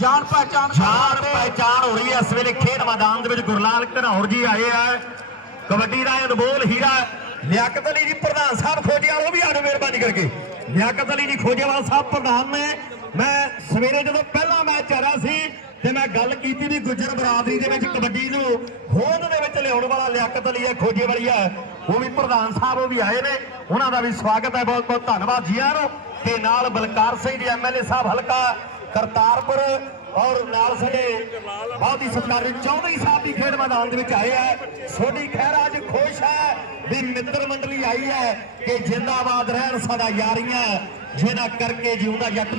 ਜਾਣ ਪਹਿਚਾਣ ਜਾਣ ਪਹਿਚਾਣ ਹੋ ਰਹੀ ਹੈ। ਇਸ ਵੇਲੇ ਖੇਡ ਮੈਦਾਨ ਦੇ ਵਿੱਚ ਗੁਰਲਾਲ ਘਨੌਰ ਜੀ ਆਏ ਆ। ਕਬੱਡੀ ਦਾ ਅਨਮੋਲ ਹੀਰਾ ਲਿਆਕਤ ਅਲੀ ਜੀ ਪ੍ਰਧਾਨ ਸਾਹਿਬ ਖੋਜੇਵਾਲ ਉਹ ਵੀ ਆਜੋ ਮਿਹਰਬਾਨੀ ਕਰਕੇ। ਲਿਆਕਤ ਅਲੀ ਜੀ ਖੋਜੇਵਾਲ ਸਾਹਿਬ ਪ੍ਰਧਾਨ ਨੇ। ਮੈਂ ਸਵੇਰੇ ਜਦੋਂ ਪਹਿਲਾ ਮੈਚ ਆ ਰਿਹਾ ਸੀ ਤੇ ਮੈਂ ਗੱਲ ਕੀਤੀ ਵੀ ਗੁੱਜਰ ਬਰਾਦਰੀ ਦੇ ਵਿੱਚ ਕਬੱਡੀ ਨੂੰ ਹੋਂਦ ਦੇ ਵਿੱਚ ਲਿਆਉਣ ਵਾਲਾ ਲਿਆਕਤ ਅਲੀ ਹੈ ਖੋਜੇਵਾਲੀ ਹੈ। ਉਹ ਵੀ ਪ੍ਰਧਾਨ ਸਾਹਿਬ ਉਹ ਵੀ ਆਏ ਨੇ। ਉਹਨਾਂ ਦਾ ਵੀ ਸਵਾਗਤ ਹੈ। ਬਹੁਤ ਬਹੁਤ ਧੰਨਵਾਦ ਜੀ ਨੂੰ ਤੇ ਨਾਲ ਬਲਕਾਰ ਸਿੰਘ ਜੀ ਐਮਐਲਏ ਸਾਹਿਬ ਹਲਕਾ ਕਰਤਾਰਪੁਰ ਔਰ ਨਾਲ ਸਾਡੇ ਬਹੁਤ ਹੀ ਸਤਿਕਾਰਯੋਗ ਚੌਧਰੀ ਸਾਹਿਬ ਦੀ ਖੇਡ ਮੈਦਾਨ ਦੇ ਵਿੱਚ ਆਏ ਹੈ ਸੋਢੀ ਖਹਿਰਾ ਅੱਜ ਖੁਸ਼ ਹੈ ਵੀ ਮਿੱਤਰ ਮੰਡਲੀ ਆਈ ਹੈ ਕਿ ਜਿੰਦਾਬਾਦ ਰਹਿਣ ਸਾਡਾ ਯਾਰੀਆਂ ਜਿਹਨਾਂ ਕਰਕੇ ਜਿਉਂਦਾ ਜੱਟ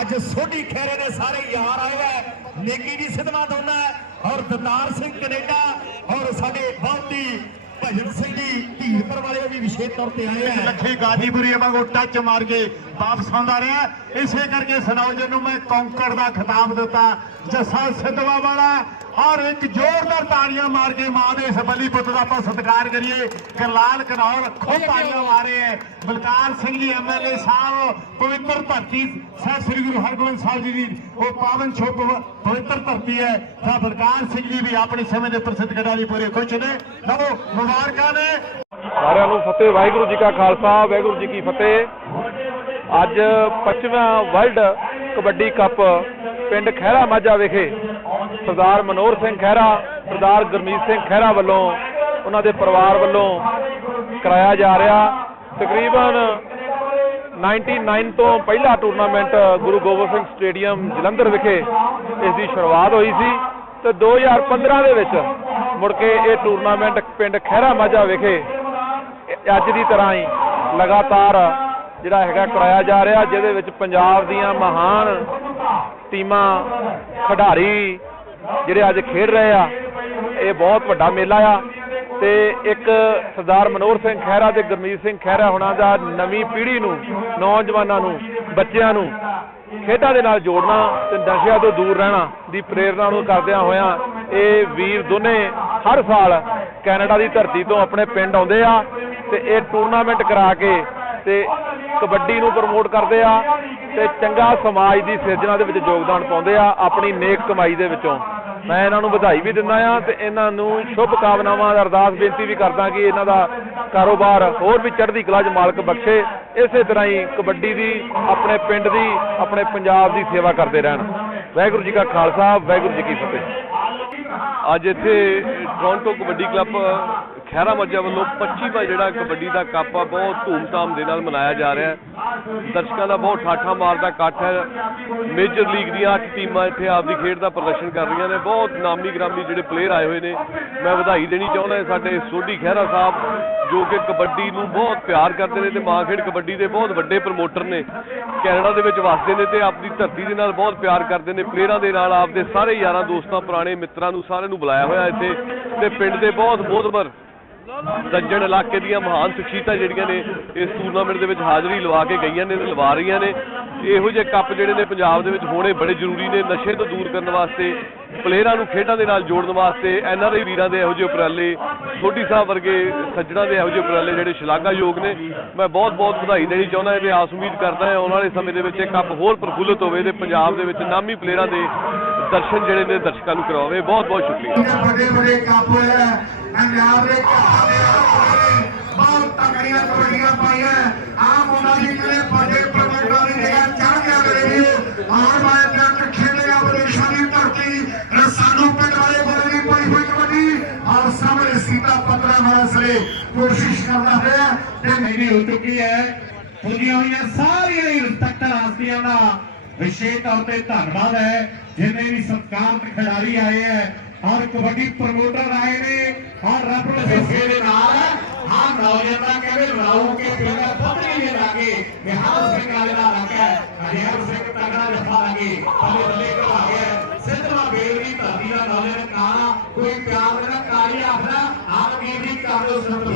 ਅੱਜ ਸੋਢੀ ਖਹਿਰੇ ਦੇ ਸਾਰੇ ਯਾਰ ਆਏ ਹੈ ਨੇਕੀ ਦੀ ਸਿਦਮਾ ਦੋਨਾ ਔਰ ਦਤਾਰ ਸਿੰਘ ਕੈਨੇਡਾ ਔਰ ਸਾਡੇ ਬਹੁਤ ਹੀ ਭਜਨ ਸਿੰਘ ਜੀ ਧੀਰਪੁਰ ਵਾਲੇ ਵੀ ਵਿਸ਼ੇਸ਼ ਤੌਰ ਤੇ ਆਏ ਹੈ ਲੱਖੀ ਗਾਜੀਪੁਰੀ ਵਾਂਗੂ ਟੱਚ ਮਾਰ ਕੇ ਵਾਪਸ ਆਉਂਦਾ ਰਿਹਾ। ਇਸੇ ਕਰਕੇ ਸਨੌਜਰ ਨੂੰ ਮੈਂ ਕੌਂਕੜ ਦਾ ਖਿਤਾਬ ਦਿੱਤਾ। ਜੱਸਾ ਸਿੱਧਵਾ ਵਾਲਾ ਔਰ ਇੱਕ ਜ਼ੋਰਦਾਰ ਤਾੜੀਆਂ ਮਾਰ ਕੇ ਮਾਂ ਦੇ ਇਸ ਬਲੀ ਪੁੱਤ ਦਾ ਆਪਾਂ ਸਤਿਕਾਰ ਕਰੀਏ। ਕਰਲਾਲ ਕਨੌਰ ਖੂਬ ਤਾੜੀਆਂ ਮਾਰੇ ਹੈ। ਬਲਕਾਰ ਸਿੰਘ ਜੀ ਐਮਐਲਏ ਸਾਹਿਬ, ਪਵਿੱਤਰ ਧਰਤੀ ਸਾਹਿਬ ਸ੍ਰੀ ਗੁਰੂ ਹਰਗੋਬਿੰਦ ਸਾਹਿਬ ਜੀ ਦੀ ਉਹ ਪਾਵਨ ਛੋਪ ਪਵਿੱਤਰ ਧਰਤੀ ਹੈ। ਤਾਂ ਬਲਕਾਰ ਸਿੰਘ ਜੀ ਵੀ ਆਪਣੇ ਸਮੇਂ ਦੇ ਪ੍ਰਸਿੱਧ ਖਿਡਾਰੀ ਪੂਰੇ ਖੁਸ਼ ਨੇ। ਲਵੋ ਮੁਬਾਰਕਾਂ ਨੇ। ਸਾਰਿਆਂ ਨੂੰ ਫਤਿਹ, ਵਾਹਿਗੁਰੂ ਜੀ ਕਾ ਖਾਲਸਾ, ਵਾਹਿਗੁਰੂ ਜੀ ਕੀ ਫਤਿਹ। ਅੱਜ 25ਵਾਂ ਵਰਲਡ ਕਬੱਡੀ ਕੱਪ ਪਿੰਡ ਖਹਿਰਾ ਮਾਝਾ ਵਿਖੇ ਸਰਦਾਰ ਮਨੋਹਰ ਸਿੰਘ ਖਹਿਰਾ, ਸਰਦਾਰ ਗੁਰਮੀਤ ਸਿੰਘ ਖਹਿਰਾ ਵੱਲੋਂ ਉਹਨਾਂ ਦੇ ਪਰਿਵਾਰ ਵੱਲੋਂ ਕਰਾਇਆ ਜਾ ਰਿਹਾ। ਤਕਰੀਬਨ 99 ਤੋਂ ਪਹਿਲਾ ਟੂਰਨਾਮੈਂਟ ਗੁਰੂ ਗੋਬਿੰਦ ਸਿੰਘ ਸਟੇਡੀਅਮ ਜਲੰਧਰ ਵਿਖੇ ਇਸ ਦੀ ਸ਼ੁਰੂਆਤ ਹੋਈ ਸੀ ਤੇ 2015 ਦੇ ਵਿੱਚ ਮੁੜ ਕੇ ਇਹ ਟੂਰਨਾਮੈਂਟ ਪਿੰਡ ਖਹਿਰਾ ਮਾਝਾ ਵਿਖੇ ਅੱਜ ਦੀ ਤਰ੍ਹਾਂ ਹੀ ਲਗਾਤਾਰ ਜਿਹੜਾ ਹੈਗਾ ਕਰਾਇਆ ਜਾ ਰਿਹਾ, ਜਿਹਦੇ ਵਿੱਚ ਪੰਜਾਬ ਦੀਆਂ ਮਹਾਨ ਟੀਮਾਂ, ਖਿਡਾਰੀ ਜਿਹੜੇ ਅੱਜ ਖੇਡ ਰਹੇ ਆ, ਇਹ ਬਹੁਤ ਵੱਡਾ ਮੇਲਾ ਆ। ਤੇ ਇੱਕ ਸਰਦਾਰ ਮਨੋਹਰ ਸਿੰਘ ਖਹਿਰਾ ਤੇ ਗੁਰਮੀਤ ਸਿੰਘ ਖਹਿਰਾ ਹੁਣਾਂ ਦਾ ਨਵੀਂ ਪੀੜ੍ਹੀ ਨੂੰ, ਨੌਜਵਾਨਾਂ ਨੂੰ, ਬੱਚਿਆਂ ਨੂੰ ਖੇਡਾਂ ਦੇ ਨਾਲ ਜੋੜਨਾ ਤੇ ਨਸ਼ਿਆਂ ਤੋਂ ਦੂਰ ਰਹਿਣਾ ਦੀ ਪ੍ਰੇਰਣਾ ਨੂੰ ਕਰਦਿਆਂ ਹੋਇਆਂ ਇਹ ਵੀਰ ਦੋਨੇ ਹਰ ਸਾਲ ਕੈਨੇਡਾ ਦੀ ਧਰਤੀ ਤੋਂ ਆਪਣੇ ਪਿੰਡ ਆਉਂਦੇ ਆ ਤੇ ਇਹ ਟੂਰਨਾਮੈਂਟ ਕਰਾ ਕੇ ਤੇ ਕਬੱਡੀ ਨੂੰ ਪ੍ਰਮੋਟ ਕਰਦੇ ਆ ਤੇ ਚੰਗਾ ਸਮਾਜ ਦੀ ਸਿਰਜਣਾ ਦੇ ਵਿੱਚ ਯੋਗਦਾਨ ਪਾਉਂਦੇ ਆ ਆਪਣੀ ਨੇਕ ਕਮਾਈ ਦੇ ਵਿੱਚੋਂ। ਮੈਂ ਇਹਨਾਂ ਨੂੰ ਵਧਾਈ ਵੀ ਦਿੰਦਾ ਆ ਤੇ ਇਹਨਾਂ ਨੂੰ ਸ਼ੁਭ ਕਾਮਨਾਵਾਂ ਦਾ ਅਰਦਾਸ ਬੇਨਤੀ ਵੀ ਕਰਦਾ ਕਿ ਇਹਨਾਂ ਦਾ ਕਾਰੋਬਾਰ ਹੋਰ ਵੀ ਚੜ੍ਹਦੀ ਕਲਾ 'ਚ ਮਾਲਕ ਬਖਸ਼ੇ। ਇਸੇ ਤਰ੍ਹਾਂ ਹੀ ਕਬੱਡੀ ਦੀ, ਆਪਣੇ ਪਿੰਡ ਦੀ, ਆਪਣੇ ਪੰਜਾਬ ਦੀ ਸੇਵਾ ਕਰਦੇ ਰਹਿਣ। ਵਾਹਿਗੁਰੂ ਜੀ ਕਾ ਖਾਲਸਾ, ਵਾਹਿਗੁਰੂ ਜੀ ਕੀ ਫਤਿਹ। ਅੱਜ ਇੱਥੇ ਟੋਰਾਂਟੋ ਕਬੱਡੀ ਕਲੱਬ ਖਹਿਰਾ ਮੱਜਾ ਵੱਲੋਂ 25ਵਾਂ ਜਿਹੜਾ ਕਬੱਡੀ ਦਾ ਕੱਪ ਆ, ਬਹੁਤ ਧੂਮਧਾਮ ਦੇ ਨਾਲ ਮਨਾਇਆ ਜਾ ਰਿਹਾ ਹੈ। ਦਰਸ਼ਕਾਂ ਦਾ ਬਹੁਤ ਠਾਠਾ ਮਾਰਦਾ ਇਕੱਠ ਹੈ। ਮੇਜਰ ਲੀਗ ਦੀਆਂ 8 ਟੀਮਾਂ ਇੱਥੇ ਆਪਦੀ ਖੇਡ ਦਾ ਪ੍ਰਦਰਸ਼ਨ ਕਰ ਰਹੀਆਂ ਨੇ। ਬਹੁਤ ਨਾਮੀ ਗ੍ਰਾਮੀ ਜਿਹੜੇ ਪਲੇਅਰ ਆਏ ਹੋਏ ਨੇ। ਮੈਂ ਵਧਾਈ ਦੇਣੀ ਚਾਹੁੰਦਾ ਸਾਡੇ ਸੋਢੀ ਖਹਿਰਾ ਸਾਹਿਬ, ਜੋ ਕਿ ਕਬੱਡੀ ਨੂੰ ਬਹੁਤ ਪਿਆਰ ਕਰਦੇ ਨੇ ਤੇ ਮਾਂ ਖੇਡ ਕਬੱਡੀ ਦੇ ਬਹੁਤ ਵੱਡੇ ਪ੍ਰਮੋਟਰ ਨੇ। ਕੈਨੇਡਾ ਦੇ ਵਿੱਚ ਵਸਦੇ ਨੇ ਤੇ ਆਪਣੀ ਧਰਤੀ ਦੇ ਨਾਲ ਬਹੁਤ ਪਿਆਰ ਕਰਦੇ ਨੇ। ਪਲੇਅਰਾਂ ਦੇ ਨਾਲ ਆਪਦੇ ਸਾਰੇ ਯਾਰਾਂ, ਦੋਸਤਾਂ, ਪੁਰਾਣੇ ਮਿੱਤਰਾਂ ਨੂੰ ਸਾਰਿਆਂ ਨੂੰ ਬੁਲਾਇਆ ਹੋਇਆ ਇੱਥੇ ਤੇ ਪਿੰਡ ਦੇ ਬਹੁਤ ਮੋਹਤਬਰ ਸੱਜਣ ਇਲਾਕੇ ਦੀਆਂ ਮਹਾਨ ਸ਼ਖਸੀਅਤਾਂ ਜਿਹੜੀਆਂ ਨੇ ਇਸ ਟੂਰਨਾਮੈਂਟ ਦੇ ਵਿੱਚ ਹਾਜ਼ਰੀ ਲਵਾ ਕੇ ਗਈਆਂ ਨੇ ਤੇ ਲਵਾ ਰਹੀਆਂ ਨੇ। ਇਹੋ ਜਿਹੇ ਕੱਪ ਜਿਹੜੇ ਨੇ ਪੰਜਾਬ ਦੇ ਵਿੱਚ ਹੋਣੇ ਬੜੇ ਜ਼ਰੂਰੀ ਨੇ ਨਸ਼ੇ ਤੋਂ ਦੂਰ ਕਰਨ ਵਾਸਤੇ ਪਲੇਅਰਾਂ ਨੂੰ ਖੇਡਾਂ ਦੇ ਨਾਲ ਜੋੜਨ ਵਾਸਤੇ ਐਨ ਆਰ ਐਨਆਰਆਈ ਵੀਰਾਂ ਦੇ ਇਹੋ ਜਿਹੇ ਉਪਰਾਲੇ ਛੋਟੀ ਸਾਹਿਬ ਵਰਗੇ ਸੱਜਣਾ ਦੇ ਇਹੋ ਜਿਹੇ ਉਪਰਾਲੇ ਜਿਹੜੇ ਸ਼ਲਾਘਾਯੋਗ ਨੇ। ਮੈਂ ਬਹੁਤ ਬਹੁਤ ਵਧਾਈ ਦੇਣੀ ਚਾਹੁੰਦਾ ਹਾਂ ਤੇ ਆਸ ਉਮੀਦ ਕਰਦਾ ਹਾਂ ਆਉਣ ਵਾਲੇ ਸਮੇਂ ਦੇ ਵਿੱਚ ਇਹ ਕੱਪ ਹੋਰ ਪ੍ਰਫੁੱਲਤ ਹੋਵੇ ਤੇ ਪੰਜਾਬ ਦੇ ਵਿੱਚ ਨਾਮੀ ਪਲੇਅਰਾਂ ਦੇ ਦਰਸ਼ਨ ਜਿਹੜੇ ਨੇ ਦਰਸ਼ਕਾਂ ਨੂੰ ਕਰਾਵੇ ਬਹੁਤ ਬਹੁਤ ਸ਼ੁਕਰੀਆ। ਬੜੇ ਬੜੇ ਕੱਪ ਪੰਜਾਬ ਦੇ ਕੱਪਾਂ ਦੇ ਬਹੁਤ ਤਕੜੀਆਂ ਕਬੱਡੀਆਂ ਪਾਈਆਂ। ਆਮ ਉਹਨਾਂ ਦੀ ਕਰੇ ਵੱਡੇ ਪ੍ਰਬੰਧਕਾਂ ਦੀ ਜਗ੍ਹਾ ਚੜ ਗਿਆ ਮੇਰੇ ਵੀ। ਆਉਣ ਵਾਲੇ ਦਿਨ ਚ ਖੇਡੇਗਾ ਦੀ ਧਰਤੀ। ਰਸਾਨੂੰ ਪਿੰਡ ਵਾਲੇ ਬੋਲੇ ਦੀ ਪਈ ਹੋਈ ਕਬੱਡੀ। ਔਰ ਸਾਹਮਣੇ ਸੀਤਾ ਪਤਰਾ ਵਾਸਲੇ ਕੋਸ਼ਿਸ਼ ਕਰਦਾ ਹੋਇਆ। ਤੇ ਮੇਰੀ ਹੋ ਚੁੱਕੀ ਹੈ। ਪੁੱਜੀਆਂ ਹੋਈਆਂ ਸਾਰੀਆਂ ਹੀ ਰਿਸਪੈਕਟਰ ਹਸਤੀਆਂ ਦਾ ਵਿਸ਼ੇਸ਼ ਤੌਰ ਤੇ ਧੰਨਵਾਦ ਹੈ ਜਿੰਨੇ ਵੀ ਸਤਿਕਾਰਤ ਖਿਡਾਰੀ ਆਏ ਹੈ ਔਰ ਕਬੱਡੀ ਪ੍ਰਮੋਟਰ ਆਏ ਨੇ ਔਰ ਰੱਬ ਹਿੱਸੇ ਦੇ ਨਾਲ ਹਾਂ ਨੌਜਵਾਨਾਂ ਕਹਿੰਦੇ ਬਣਾਓ ਕਿ ਪਿੰਡ ਪਤਨੀ ਦੇ ਲਾਗੇ ਨਿਹਾਲ ਸਿੰਘ ਵਾਲੇ ਦਾ ਇਲਾਕਾ ਹੈ ਹਰਿਆਣ ਸਿੰਘ ਤਗੜਾ ਜਫਾ ਲਾਗੇ ਥੱਲੇ ਘਰ ਆ ਗਿਆ ਸਿੱਧਵਾ ਬੇਲਵੀ ਧਰਤੀ ਦਾ ਨੌਜਵਾਨ ਕਾਲਾ ਕੋਈ ਪਿਆਰ ਦਾ ਕਾਲੀ ਆਖਦਾ ਆਪ ਕੀ ਕਰ ਲੋ ਸੰਤ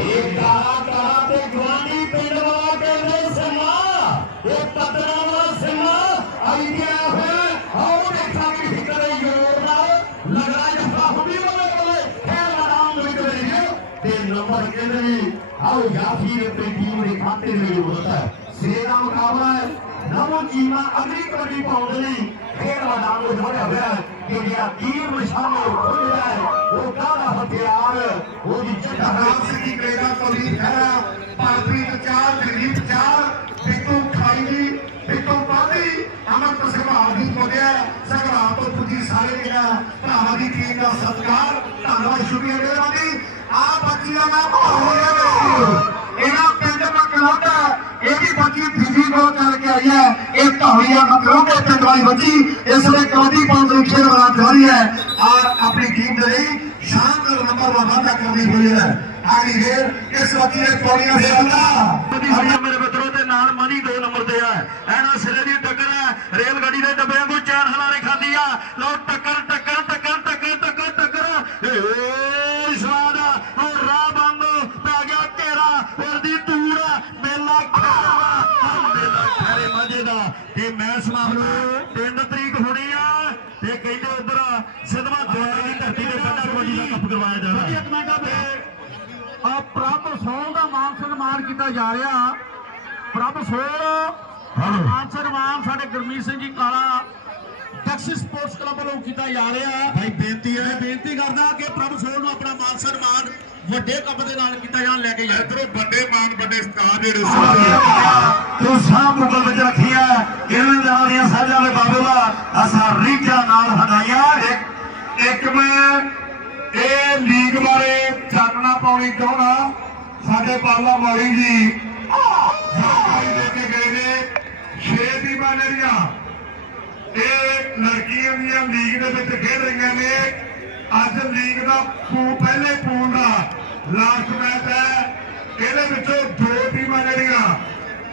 ਤੇ ਨੰਬਰ ਕਹਿੰਦੇ ਨੇ ਆਓ ਯਾਫੀ ਤੇ ਟੀਮ ਦੇ ਖਾਤੇ ਦੇ ਵਿੱਚ ਹੁੰਦਾ ਹੈ। ਸੇ ਦਾ ਮੁਕਾਬਲਾ ਹੈ। ਨਵੋਂ ਜੀਵਾ ਅਗਲੀ ਕਬੱਡੀ ਪਾਉਣ ਦੇ ਲਈ ਖੇਡ ਮੈਦਾਨ ਵਿੱਚ ਵੜਿਆ ਹੋਇਆ ਹੈ ਕਿ ਜਿਹੜਾ ਤੀਰ ਨਿਸ਼ਾਨੇ ਖੁੱਲ੍ਹ ਹੈ। ਉਹ ਕਾਹਦਾ ਹਥਿਆਰ? ਉਹਦੀ ਜੱਟਾ ਰਾਮ ਸਿੰਘ ਦੀ ਕਲੇਗਾ ਕੋਲੀ ਖੜਾ ਪਾਲਪ੍ਰੀਤ ਚਾਰ ਜਗਦੀਪ ਚਾਰ ਪਿੱਤੂ ਖਾਈ ਪਾਦੀ ਅਮਰਤ ਸਿੰਘਾਲ ਦੀ ਕੋਲਿਆ ਸੰਗਰਾਮ ਤੋਂ ਪੁੱਜੀ ਸਾਰੇ ਵੀਰਾਂ ਭਰਾਵਾਂ ਦੀ ਟੀਮ ਦਾ ਸਤਿਕਾਰ। ਧੰਨਵਾਦ, ਸ਼ੁਕਰੀਆ ਮਿਹਰਬਾਨੀ ਆ ਬੱਚੀ ਦਾ ਹੋਇਆ ਬੱਚੀ ਇਹਨਾਂ ਪਿੰਡ ਮਕਲੌਦਾ ਇਹ ਵੀ ਬੱਚੀ ਫਿਜ਼ੀ ਕੋਲ ਚੱਲ ਕੇ ਆਈ ਹੈ। ਇਹ ਧੌਲੀਆ ਮਕਲੌਦੇ ਪਿੰਡ ਵਾਲੀ ਬੱਚੀ, ਇਸ ਵੇਲੇ ਕਬੱਡੀ ਪਾਉਣ ਲਈ ਬਣਾ ਜਾ ਰਹੀ ਹੈ। ਔਰ ਆਪਣੀ ਟੀਮ ਦੇ ਲਈ ਸ਼ਾਨਦਾਰ ਨੰਬਰ ਦਾ ਕਰਦੀ ਹੋਈ ਹੈ। ਆਗੀ ਫੇਰ ਇਸ ਬੱਚੀ ਨੇ ਪੌੜੀਆਂ ਦੇ ਮੇਰੇ ਮਿੱਤਰੋ ਤੇ ਨਾਲ ਮਨੀ ਦੋ ਨੰਬਰ ਤੇ ਆ। ਐਨਾ ਸਿਰੇ ਦੀ ਟੱਕਰ ਹੈ। ਰੇਲ ਗੱਡੀ ਦੇ ਡੱਬਿਆਂ ਤੋਂ ਚਾਰ ਹਲਾਰੇ ਖਾਂਦੀ ਆ। ਲਓ ਟੱਕਰ ਟੱਕਰ ਟੱਕਰ ਟੱਕਰ ਟੱਕਰ ਟੱਕਰ ਏ ਸਵਾਦ ਹੁਣ ਰਾਹ ਬੰਦ ਪੈ ਗਿਆ ਤੇਰਾ ਵਰਦੀ ਤੂੜ ਮੇਲਾ ਖੇਰਵਾ ਮੇਲਾ ਖੇਰੇ ਮਜੇ ਦਾ ਤੇ ਮੈਂ ਸਮਾਪਤ ਤਿੰਨ ਤਰੀਕ ਹੋਣੀ ਆ ਤੇ ਸਿਧਵਾ ਦੋਨਾ ਦੀ ਧਰਤੀ ਤੇ ਸਾਡਾ ਕਬੱਡੀ ਦਾ ਕੱਪ ਕਰਵਾਇਆ ਜਾਣਾ ਹੈ। ਆ ਪ੍ਰਭ ਸੋਲ ਦਾ ਮਾਨ ਸਨਮਾਨ ਕੀਤਾ ਜਾ ਰਿਹਾ। ਪ੍ਰਭ ਸੋਲ ਮਾਨ ਸਨਮਾਨ ਸਾਡੇ ਗੁਰਮੀਤ ਸਿੰਘ ਜੀ ਕਾਲਾ ਟੈਕਸੀ ਸਪੋਰਟਸ ਕਲੱਬ ਵੱਲੋਂ ਕੀਤਾ ਜਾ ਰਿਹਾ। ਭਾਈ ਬੇਨਤੀ ਹੈ। ਬੇਨਤੀ ਕਰਦਾ ਕਿ ਪ੍ਰਭ ਸੋਲ ਨੂੰ ਆਪਣਾ ਮਾਨ ਸਨਮਾਨ ਵੱਡੇ ਕੱਪ ਦੇ ਨਾਲ ਕੀਤਾ ਜਾਣ ਲੈ ਕੇ ਇਧਰੋਂ ਵੱਡੇ ਮਾਨ ਵੱਡੇ ਸਟਾਰ ਜਿਹੜੇ ਤੂੰ ਸਾਹ ਮੁਗਲ ਵਿੱਚ ਰੱਖਿਆ ਇਹਨਾਂ ਨਾਲ ਦੀਆਂ ਸਾਜਾਂ ਦੇ ਬਾਬੇ ਦਾ ਅਸਾਂ ਰੀਝਾਂ ਨਾਲ ਹਦਾਇਆ ਇੱਕ ਇੱਕ ਮੈਂ ਇਹ ਲੀਗ ਬਾਰੇ ਚਾਨਣਾ ਪਾਉਣੀ ਚਾਹੁੰਦਾ। ਸਾਡੇ ਪਾਲਾ ਮੌਲੀ ਜੀ। ਦੇ ਕੇ ਗਏ ਨੇ ਛੇ ਟੀਮਾਂ ਜਿਹੜੀਆਂ ਇਹ ਲੜਕੀਆਂ ਦੀਆਂ ਲੀਗ ਦੇ ਵਿੱਚ ਖੇਡ ਰਹੀਆਂ ਨੇ। ਅੱਜ ਲੀਗ ਦਾ ਪੂ ਪਹਿਲੇ ਪੂਲ ਦਾ ਲਾਸਟ ਮੈਚ ਹੈ। ਇਹਦੇ ਵਿੱਚੋਂ ਦੋ ਟੀਮਾਂ ਜਿਹੜੀਆਂ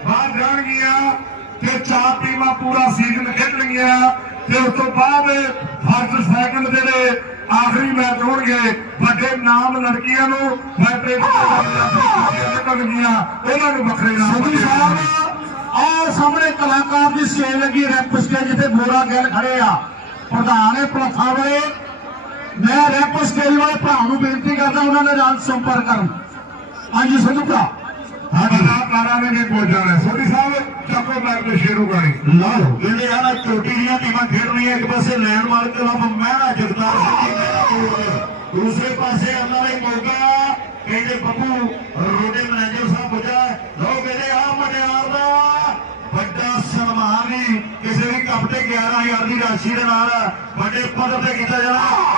ਬਾਹਰ ਜਾਣਗੀਆਂ ਤੇ ਚਾਰ ਟੀਮਾਂ ਪੂਰਾ ਸੀਜ਼ਨ ਖੇਡਣਗੀਆਂ ਤੇ ਉਸ ਤੋਂ ਬਾਅਦ ਫਸਟ ਸੈਕੰਡ ਜਿਹੜੇ ਆਖਰੀ ਮੈਚ ਹੋਣਗੇ ਵੱਡੇ ਨਾਮ ਲੜਕੀਆਂ ਨੂੰ ਫੈਡਰੇਸ਼ਨ ਕਰਨਗੀਆਂ ਉਹਨਾਂ ਨੂੰ ਵੱਖਰੇ ਨਾਮ ਆਹ ਸਾਹਮਣੇ ਕਲਾਕਾਰ ਦੀ ਸਟੇਜ ਲੱਗੀ ਰੈਪ ਸਟੇਜ ਜਿੱਥੇ ਮੋਰਾ ਗੱਲ ਖੜੇ ਆ। ਪ੍ਰਧਾਨ ਹੈ ਪ੍ਰਥਾ ਵਾਲੇ ਮੈਂ ਰੈਪ ਸਟੇਜ ਵਾਲੇ ਭਰਾ ਨੂੰ ਬੇਨਤੀ ਕਰਦਾ ਉਹਨਾਂ ਦੇ ਨਾਲ ਸੰਪਰਕ ਕਰਨ। ਹਾਂਜੀ ਸੰਧੂ ਭਰਾ। ਸਾਡਾ ਤਾਰਾ ਨੇ ਵੀ ਪਹੁੰਚ ਜਾਣਾ ਸੋਢੀ ਸਾਹਿਬ ਚੱਕੋ ਮੈਚ ਤੇ ਸ਼ੇਰੂ ਗਾਣੀ। ਲਓ। ਜਿਹੜੇ ਆ ਚੋਟੀ ਦੀਆਂ ਟੀਮਾਂ ਖੇਡ ਰਹੀਆਂ ਇੱਕ ਪਾਸੇ ਲੈਣ ਵਾਲ ਕਲੱਬ ਮਹਿਰਾ ਜਗਤਾਰ ਸਿੰਘ ਕੋਟ ਦੂਸਰੇ ਪਾਸੇ ਉਹਨਾਂ ਦੇ ਮੋਗਾ ਕਹਿੰਦੇ ਬੱਬੂ ਰੋਡੇ ਮੈਨੇਜਰ ਸਾਹਿਬ ਪੁੱਜਾ ਲੋ ਕਹਿੰਦੇ ਆ ਮਨਿਆਰ ਦਾ ਵੱਡਾ ਸਨਮਾਨ ਵੀ ਕਿਸੇ ਵੀ ਕੱਪ ਤੇ 11000 ਦੀ ਰਾਸ਼ੀ ਦੇ ਨਾਲ ਵੱਡੇ ਪੱਧਰ ਤੇ ਕੀਤਾ ਜਾਣਾ।